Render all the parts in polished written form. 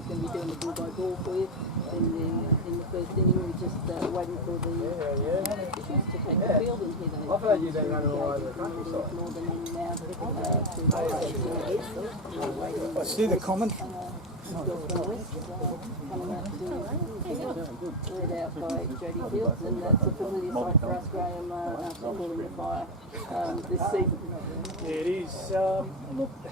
who's going to be doing the ball by ball for you in the first inning. We're just waiting for the officials to take the field and here they I've heard you've been running all over the countryside. Northern and now I see the comment. coming out to led out by Jody Fields, and that's a familiar sight for us, Graham, after calling the fire this season. Yeah, it is. Look, I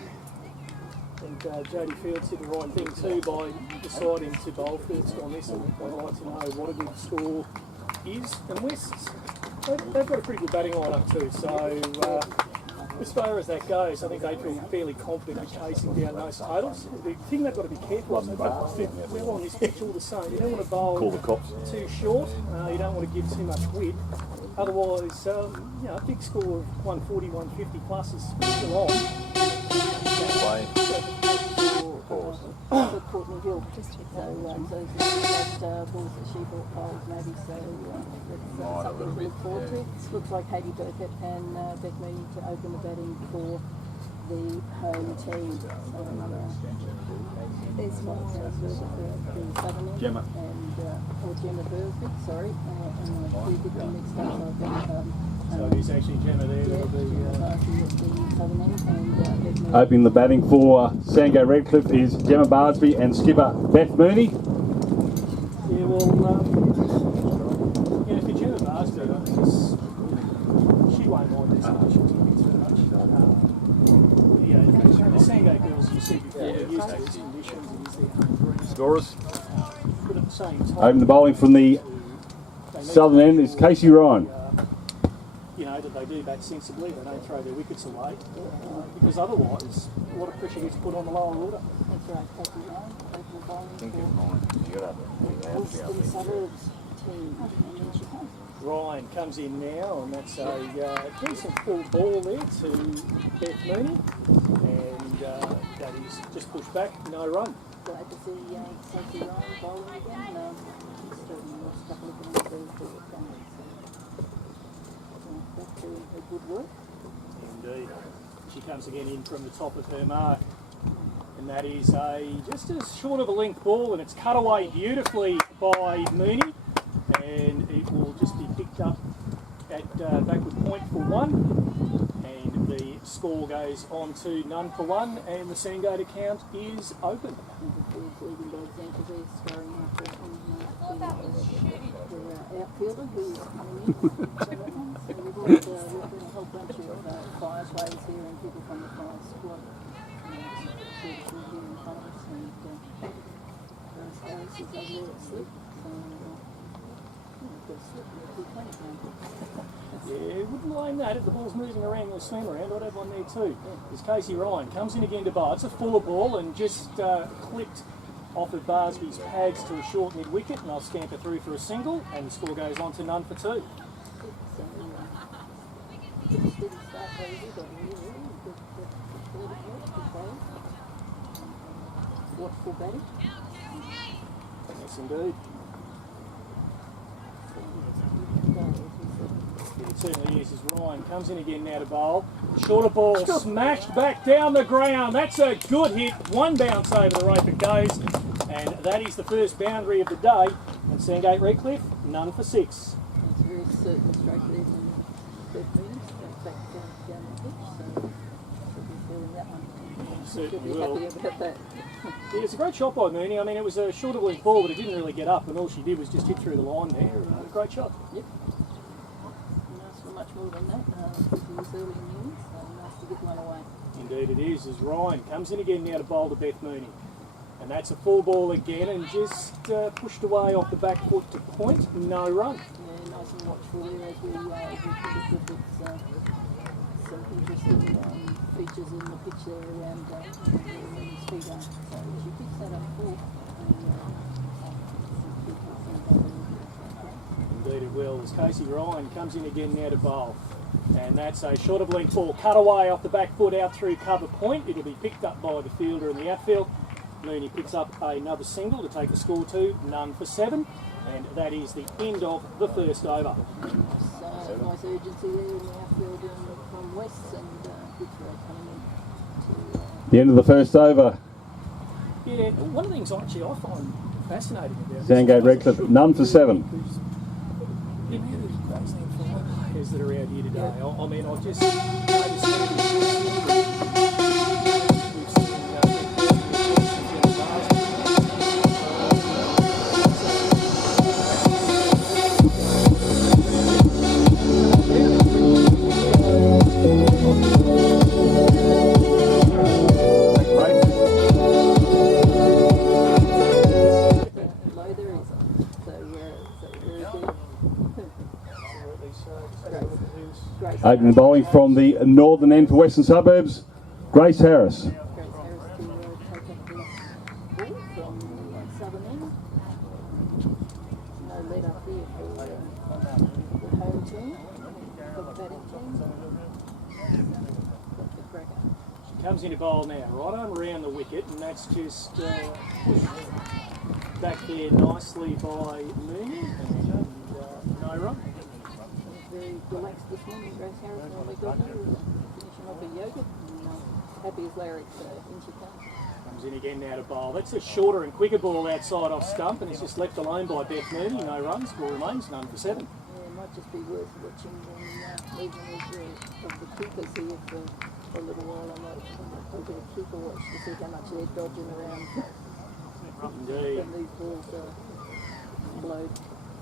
think Jody Fields did the right thing too by deciding to bowl first on this, and I'd like to know what a good score is. And West's, they've got a pretty good batting lineup too, so as far as that goes, I think they feel fairly confident in chasing down those totals. The thing they've got to be careful of, they've got to fit well on this pitch all the same. You don't want to bowl too short, you don't want to give too much width. Otherwise, a big score of 140, 150 plus is still on. For Courtney Hill, so that balls that she brought bowls maybe, so that's something to look forward to. Looks like Hayley Burkett and Beth Mooney to open the batting for the home team. So there's one for the Southern end Gemma. and Gemma Bursby, sorry, and I do get them mixed up. So it is actually Gemma there. Opening the batting for Sandgate Redcliffe is Gemma Barsby and skipper Beth Mooney. Yeah, well, for Gemma Barsby, I think she won't mind this much. She'll take too much. The Sandgate girls, you see before, they're used to these conditions and use their home ground. Scorers. But at the same time, Opening the bowling from the southern end is Casey Ryan. that they do bat sensibly, they don't throw their wickets away, because otherwise a lot of pressure gets put on the lower order. That's right, Kath for the Suburbs team. Ryan comes in now, and that's a decent full ball there to Beth Mooney, and that is just pushed back, no run. Glad to see Sophie Ryan bowling again. She's certainly lost a couple of games very forward games. Back to her good work. Indeed. She comes again in from the top of her mark, and that is just as short of a length ball, and it's cut away beautifully by Mooney, and it will just be picked up at backward point for one, and the score goes on to none for one, and the Sandgate account is open. Leading by example there, scoring after the outfielder who is coming in. So we've got a whole bunch of fire players here and people from the fire squad here in front of us, and Harris is over there at slip. Yeah, wouldn't mind that if the ball's moving around the swing around. I'd have one there too. There's Casey Ryan comes in again to bowl. It's a fuller ball and just clipped off of Barsby's pads to a short mid wicket, and I'll scamper through for a single, and the score goes on to none for two. Watchful batting. Yes, indeed. It certainly is, as Ryan comes in again now to bowl. Shorter ball smashed back down the ground. That's a good hit. One bounce over the rope it goes, and that is the first boundary of the day. And Sandgate Redcliffe, none for six. It's a very certain stroke there from 13 back down the pitch, so should be feeling that one. Certainly Should be will. happy about that. Yeah, it's a great shot by Mooney. I mean, it was a shorter length ball, but it didn't really get up, and all she did was just hit through the line there. Great shot. Yep. Nice for much more than that. This was early in the innings, so nice to get one away. Indeed it is, as Ryan comes in again now to bowl to Beth Mooney. And that's a full ball again, and just pushed away off the back foot to point, no run. Yeah, nice and watchful there as we predicted with some interesting features in the pitch there around Mooney's feet. So she picks that up full. Indeed it will, as Casey Ryan comes in again now to bowl. And that's a short of length ball, cut away off the back foot out through cover point. It'll be picked up by the fielder in the outfield. Mooney picks up another single to take the score to none for seven. And that is the end of the first over. Nice urgency there in the outfield from West, and good for coming in to The end of the first over Yeah, one of the things actually I find fascinating about Sandgate Redcliffe, none for 7. the amount of Queensland fire players that are out here today. I mean, I just understand we've low there is. So very good. Grace Opening the bowling from the northern end for Western Suburbs, Grace Harris. Harris to take up the ball from the southern end. No lead up there for the home team, for the batting team. That's the cracker. comes into bowl now, right on around the wicket, and that's just pushed back there nicely by Mooney, and no run. Very relaxed this morning, Grace Harris, normally got her, finishing off a yoga, and happy as Larry in she comes. Comes in again now to bowl. That's a shorter and quicker ball outside off stump, and it's just left alone by Beth Mooney. No runs, score remains none for 7. Yeah, it might just be worth watching them even of the keepers here for a little while. I might do a bit of keeper watch to see how much they're dodging around Indeed. when these balls blowed.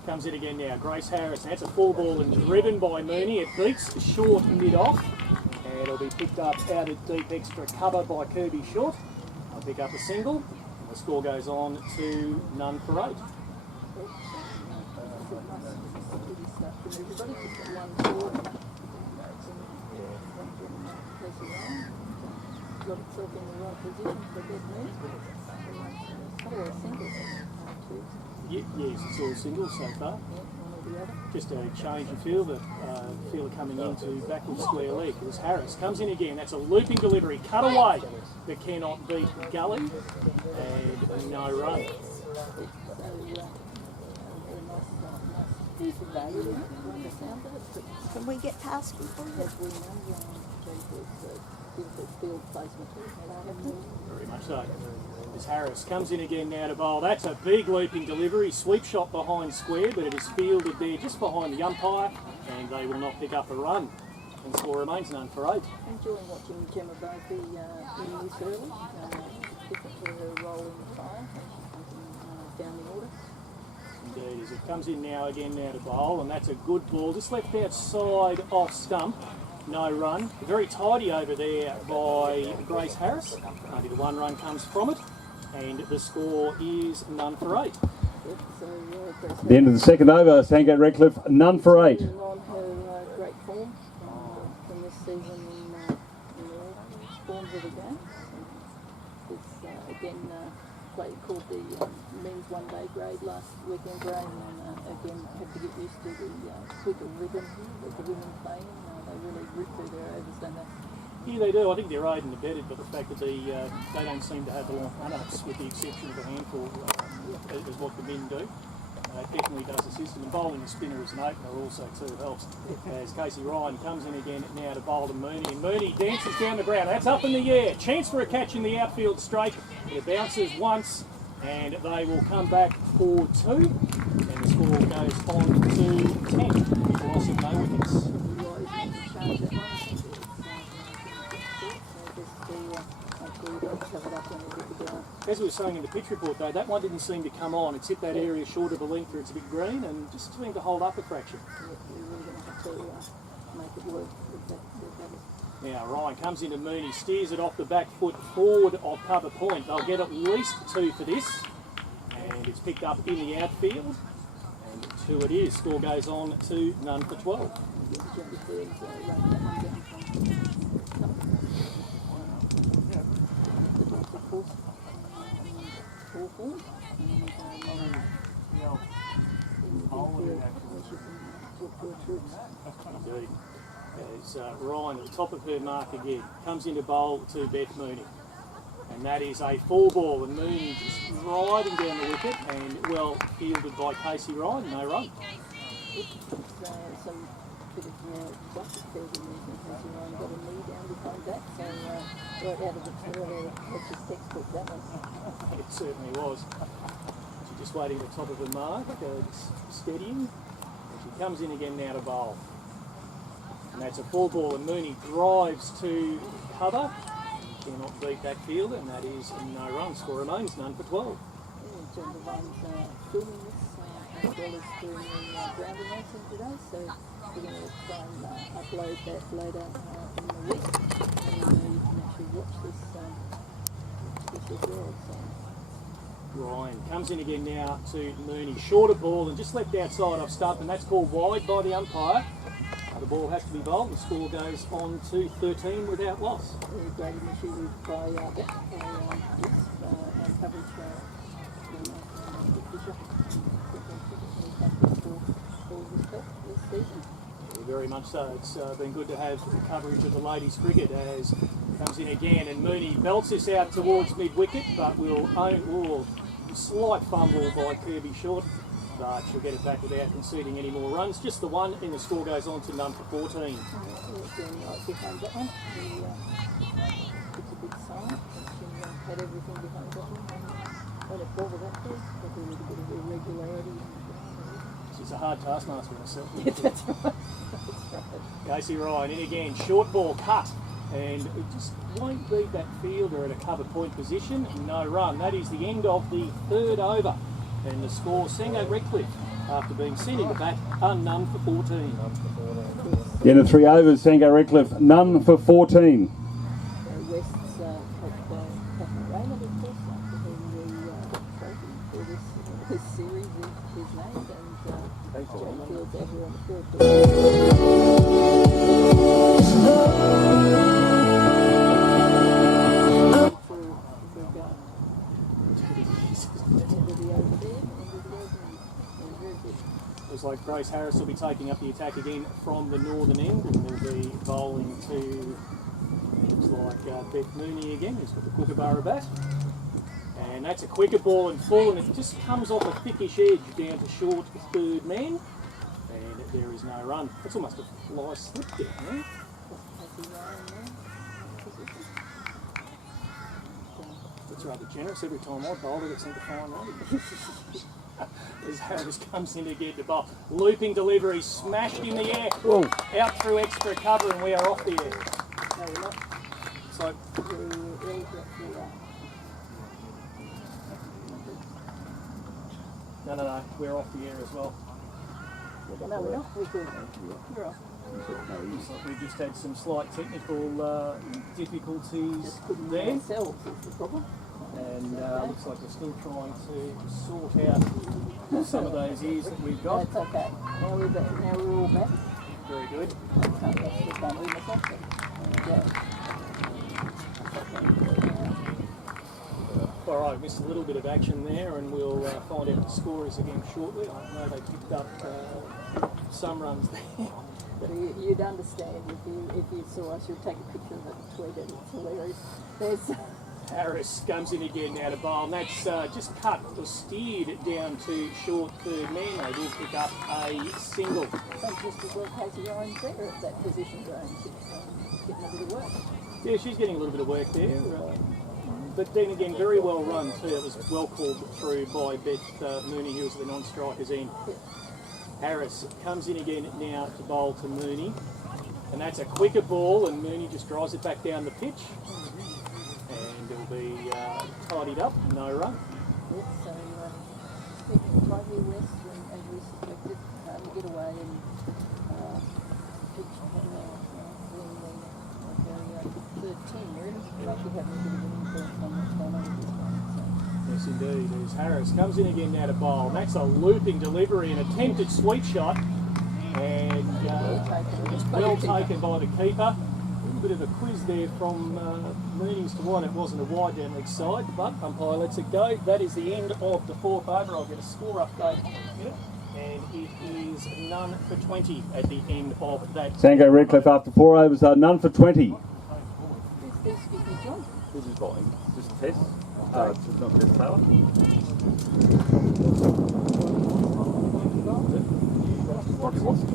Comes in again now, Grace Harris. That's a full ball and driven by Mooney. It beats short mid-off, and it'll be picked up out at deep extra cover by Kirby Short. I'll pick up a single, and the score goes on to none for 8. Everybody just got one short. Got itself in the right position for good move. Otherwise singles. Yes, it's all singles so far. One or the other. Just a change of field, but fielder coming into backward square leg. As Harris comes in again, that's a looping delivery, cut away, but cannot beat Gully, and no run. Piece of value, isn't it? From the sound of it. Can we get past before you? As we know, field placement. Very much so. As Harris comes in again now to bowl. That's a big looping delivery, sweep shot behind square, but it is fielded there just behind the umpire, and they will not pick up a run. And score remains none for 8. Enjoying watching Gemma Bopey in this early. Different to her role in the fire. She's down the order. Indeed, as it comes in now again now to bowl, and that's a good ball, just left outside off stump. No run. Very tidy over there by Grace Harris. Only the 1 run comes from it, and the score is none for 8. Yep, so Grace The end of the second over, Sandgate Redcliffe, none for 8. Harris on her great form from this season in all forms of the game. It's again called the men's one-day grade last weekend grade, and again have to get used to the quicker rhythm that the women play in. They really rip through their overs, don't they? Yeah, they do. I think they're aided and abetted by the fact that they don't seem to have the long run-ups, with the exception of a handful, as what the men do. It definitely does assist them. And bowling a spinner as an opener also too helps. As Casey Ryan comes in again now to bowl to Mooney, and Mooney dances down the ground. That's up in the air. Chance for a catch in the outfield straight. It bounces once, and they will come back for 2. And the score goes on to 10. With the loss of no wickets. As we were saying in the pitch report though, that one didn't seem to come on. It's hit that area short of a length where it's a bit green, and just seemed to hold up a fraction. Now Ryan comes into Mooney, steers it off the back foot forward of cover point. They'll get at least 2 for this, and it's picked up in the outfield, and 2 it is. Score goes on to none for 12. Indeed. As Ryan at the top of her mark again, comes into bowl to Beth Mooney. And that is a 4 ball, and Mooney just riding down the wicket, and well fielded by Casey Ryan, no run. Some bit of justice there in Casey Ryan got a knee down behind that, so right out of the textbook that one. certainly was. She's just waiting at the top of the mark, steadying. And she comes in again now to bowl. And that's a full ball, and Mooney drives to cover. Cannot beat that field, and that is no run. Score remains none for 12. In terms of ones filming this, as well as doing the ground announcing today, so we're going to try and upload that later in the week, and you can actually watch this as well. So. Ryan comes in again now to Mooney. Shorter ball and just left outside off stump, and that's called wide by the umpire. The ball has to be bowled. The score goes on to 13 without loss. Great initiative by our coverage this season. Very much so. It's been good to have coverage of the ladies' cricket as comes in again, and Mooney belts this out towards mid-wicket, but will own slight fumble by Kirby Short. But she'll get it back without conceding any more runs. Just the one, and the score goes on to none for 14. Again, right behind that one. It's a big sign. She had everything behind that one. When it ball that place, probably a little bit of irregularity. She's a hard taskmaster herself. Yeah, that's right. That's right. Casey Ryan in again. Short ball cut. And it just won't beat that fielder at a cover point position. No run. That is the end of the third over. And the score, Sandgate Redcliffe, after being sent in the bat, are none for 14. The end of 3 overs, Sandgate Redcliffe, none for 14. West's helped Kath and Raymont, of course, after being the trophy for this series is named, and Jane Field's ever on the Looks like Grace Harris will be taking up the attack again from the northern end, and will be bowling to, looks like Beth Mooney again, who's got the Kookaburra bat. And that's a quicker ball and full, and it just comes off a thickish edge down to short third man, and there is no run. That's almost a fly slip down there. That's rather generous. Every time I bowl, I get sent to fine run. As Harris comes in to get the ball. Looping delivery, smashed in the air. Whoa. Out through extra cover, and we are off the air. No, we're not. So, no, we're off the air as well. No, we're not. We're good. We're off. Looks like we just had some slight technical difficulties Just couldn't there. ourselves is the problem. And looks like we're still trying to sort out some of those ears that we've got. That's okay. Now we're back. Now we're all back. Very good. All right, missed a little bit of action there, and we'll find out the score is again shortly. I know they picked up some runs there. But you'd understand if you saw us, you'd take a picture of it and tweet it. It's hilarious. There's Harris comes in again now to bowl, and that's just cut or steered down to short third man. They will pick up a single. just as well Casey Ryan's there at that position zone. She's getting a bit of work. Yeah, she's getting a little bit of work there. But then again, very well run too. It was well called through by Beth Mooney, who was the non-strikers in. Yeah. Harris comes in again now to bowl to Mooney. And that's a quicker ball, and Mooney just drives it back down the pitch. And it'll be tidied up, no run. Yes, so speaking slightly west, and as we suspected, we get away and pitch the 13 really. We actually have a bit of an influence on what's going on with this one. Yes, indeed. As Harris comes in again now to bowl. And that's a looping delivery, an attempted sweep shot. And it's well taken by the keeper. A little bit of a quiz there from Mooney's to one. It wasn't a wide down leg side, but umpire lets it go. That is the end of the fourth over. I'll get a score update in a minute. And it is none for 20 at the end of that. Sandgate Redcliffe after 4 overs are none for 20. Excuse me, John. This is bowling. Just a test. It's not test power. Bronte Watson,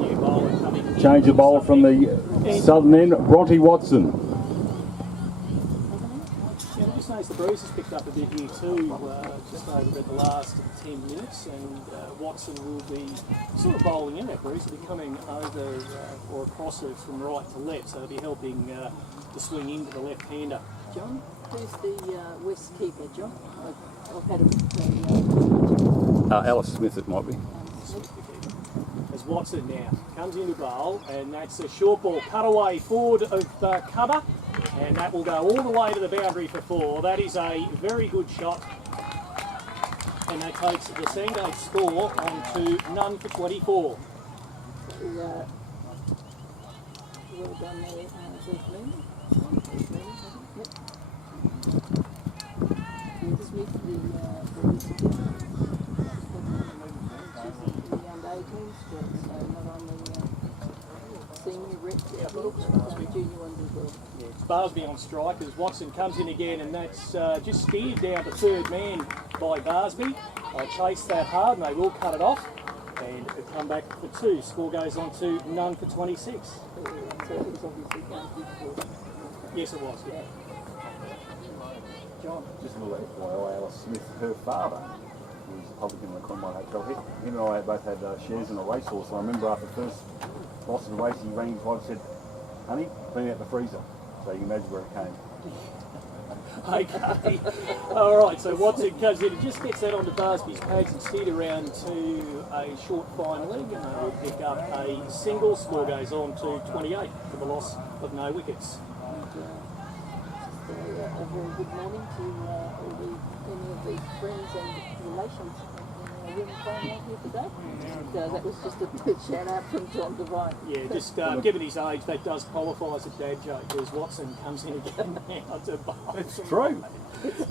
new bowler coming. Change the bowl from the southern end, Bronte Watson. Yeah, just know noticed the breeze has picked up a bit here too, just over at the last 10 minutes, and Watson will be sort of bowling in that breeze. He'll be coming over or across it from right to left, so he'll be helping the swing into the left-hander. John, who's the West keeper, John? I've had Alice Smith it might be. As Watson now comes into bowl, and that's a short ball cut away forward of cover, and that will go all the way to the boundary for 4. That is a very good shot, and that takes the Sandgate score on to none for 24. well done there, Smith. Smith, the under-18 squad, so not only senior rep, junior ones as well. Yeah, it's Barsby on strike as Watson comes in again, and that's just steered down to third man by Barsby. They chase that hard and they will cut it off, and it'll come back for 2. Score goes on to none for 26. So it was obviously going to be for Yes, it was. Yeah. John. Just a little FYI, Alice Smith, her father was a publican in the Conway Hotel. Him and I both had shares in a racehorse. I remember after the first loss of the race, he rang his wife and said, "Honey, clean out the freezer." So you can imagine where it came. Okay. All right, so Watson comes in and just gets that onto Barsby's pads and steered around to a short fine leg, and they will pick up a single. Score goes on to 28 for the loss of no wickets. a very good morning to all the any of the friends and relations women playing out here today. And, that was just a good shout out from John Devine. Yeah, just given his age, that does qualify as a dad joke, because Watson comes in again now to bowl. It's true.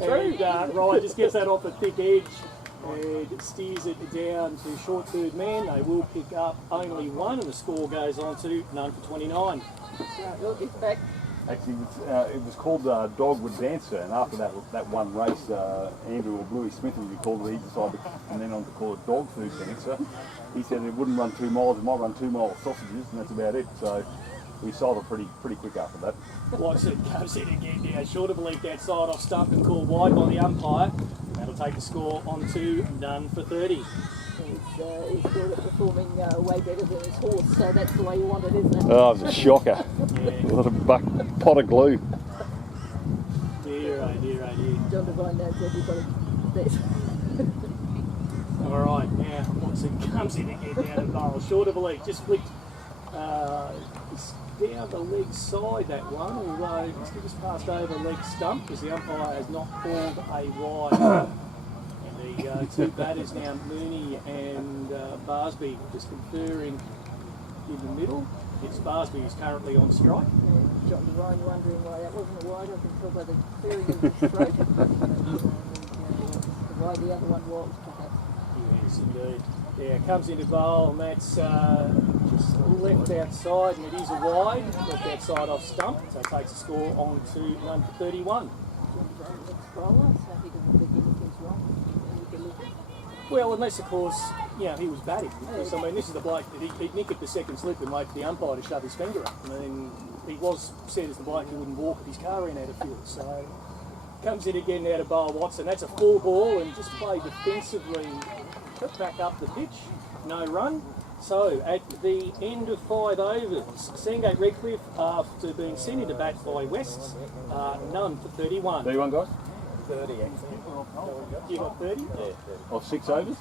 And Ryan just gets that off a thick edge and steers it down to short third man. They will pick up only 1, and the score goes on to none for 29. Right, look, it's back. Actually, it was called Dogwood Dancer, and after that one race, Andrew or Bluey Smith, as he called it, he decided from then on to call it Dog Food Dancer. He said it wouldn't run 2 miles, it might run 2 mile sausages, and that's about it. So we sold it pretty quick after that. Watson comes in again now, short of a length outside off stump and called wide by the umpire. That'll take the score on to none for 30. He's good at performing way better than his horse, so that's the way you want it, isn't it? Oh, it was a shocker. Yeah. A little pot of glue. Dear, oh dear, oh dear. John Devine knows everybody best. All right, now Watson comes in again down the barrel, short of a leg, just flicked down the leg side, that one, although it's just passed over leg stump because the umpire has not called a wide. And the 2 batters now, Mooney and Barsby, just conferring in the middle. It's Barsby who's currently on strike. John Devine wondering why that wasn't a wide. I can tell by the clearing of his throat. Why the other one was, perhaps. Yes, indeed. Yeah, comes into bowl, and that's just left outside, and it is a wide, left outside off stump, so it takes the score on to none for 31. John Devine looks bowler, so he doesn't think anything's wrong. Well, unless, of course, he was batting. Because, I mean, this is the bloke that he'd nick at the second slip and wait for the umpire to shove his finger up. And then he was said as the bloke who wouldn't walk if his car ran out of fuel. So, comes in again now to bowl Watson. That's a 4 ball and just played defensively back up the pitch. No run. So, at the end of 5 overs, Sandgate Redcliffe, after being sent into bat by Wests, none for 31. 31 guys? 30 actually. You got 30? Yeah. Of 6 overs?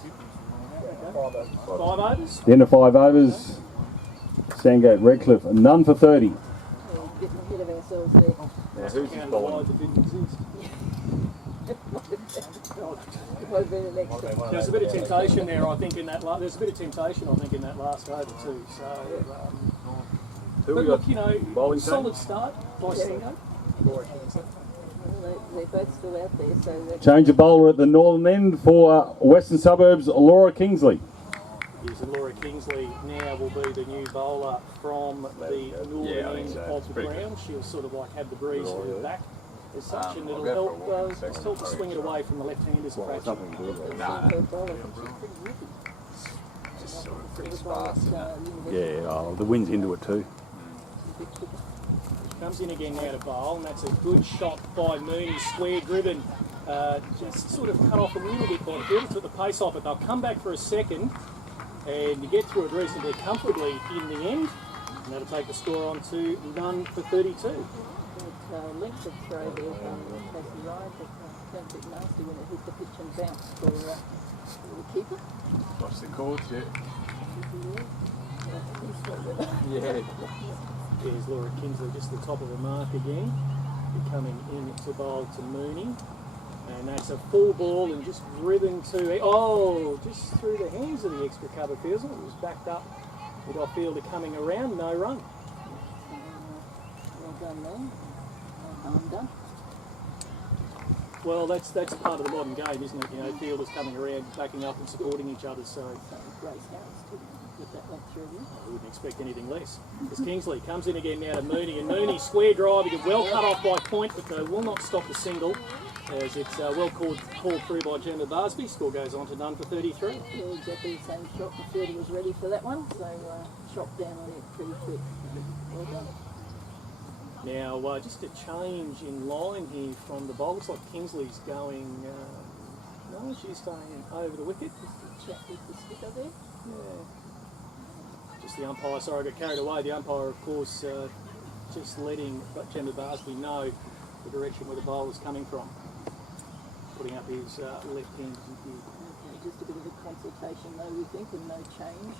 5 overs? The end of 5 overs, Sandgate Redcliffe, none for 30. We're getting ahead of ourselves there. Now, who's Count his the bowling? lines that didn't exist. It might have been an extra. There's a bit of temptation there, I think, in that. There's a bit of temptation, I think, in that last over too. So, Who but we look, got? Bowling team? solid start by Sandgate. They're both still out there, so they're Change of bowler at the northern end for Western Suburbs, Laura Kingsley. Yes, and Laura Kingsley now will be the new bowler from the northern end of the ground. She'll sort of like have the breeze from the back as such, and it'll help to swing it away from the left-handers. Well, nothing to do with it. her bowler. She's pretty rippy. Pretty sparse. Yeah, the wind's into it too. comes in again now to bowl, and that's a good shot by Mooney, square driven. Just sort of cut off a little bit by the field, took the pace off it. They'll come back for a second, and you get through it reasonably comfortably in the end. And that'll take the score on to none for 32. Length of throw there from Casey Ryan, but turned a bit nasty when it hit the pitch and bounced for the keeper. Watch the course, yeah. Yeah. There's Laura Kinsley just the top of the mark again. Coming in to bowl to Mooney. And that's a full ball and just driven to, just through the hands of the extra cover fielder. It was backed up with our fielder coming around, no run. Well done there. I'm done. Well, that's part of the modern game, isn't it? You know, fielders coming around, backing up and supporting each other, so Great scouts to get that went through there. I wouldn't expect anything less. As Kingsley comes in again now to Mooney, and Mooney square drive, he well cut off by point, but they will not stop the single, as it's well called through by Gemma Barsby. Score goes on to none for 33. Yeah, exactly the same shot. The fielder was ready for that one, so shot down on it pretty quick. Well done. Now, just a change in line here from the bowl. Looks like Kingsley's going, no, she's going over the wicket. Just to chat with the skipper there. Yeah. Just the umpire, sorry, I got carried away. The umpire, of course, just letting Gemma Barsby know the direction where the bowl is coming from. Putting up his left hand here. Okay, just a bit of a consultation though, we think, and no change.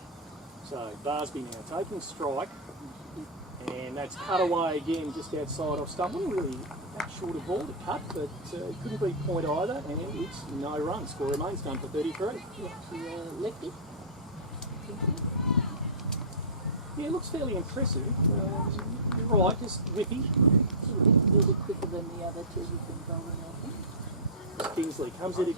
So, Barsby now taking strike. And that's cut away again just outside off stump. Wasn't really that short a ball to cut, but couldn't be point either, and it's no run. Score remains done for 33. Yeah, she lefty. Yeah, it looks fairly impressive. You're right, just whippy. A little bit quicker than the other two who've been bowling, I think. Kingsley comes in again.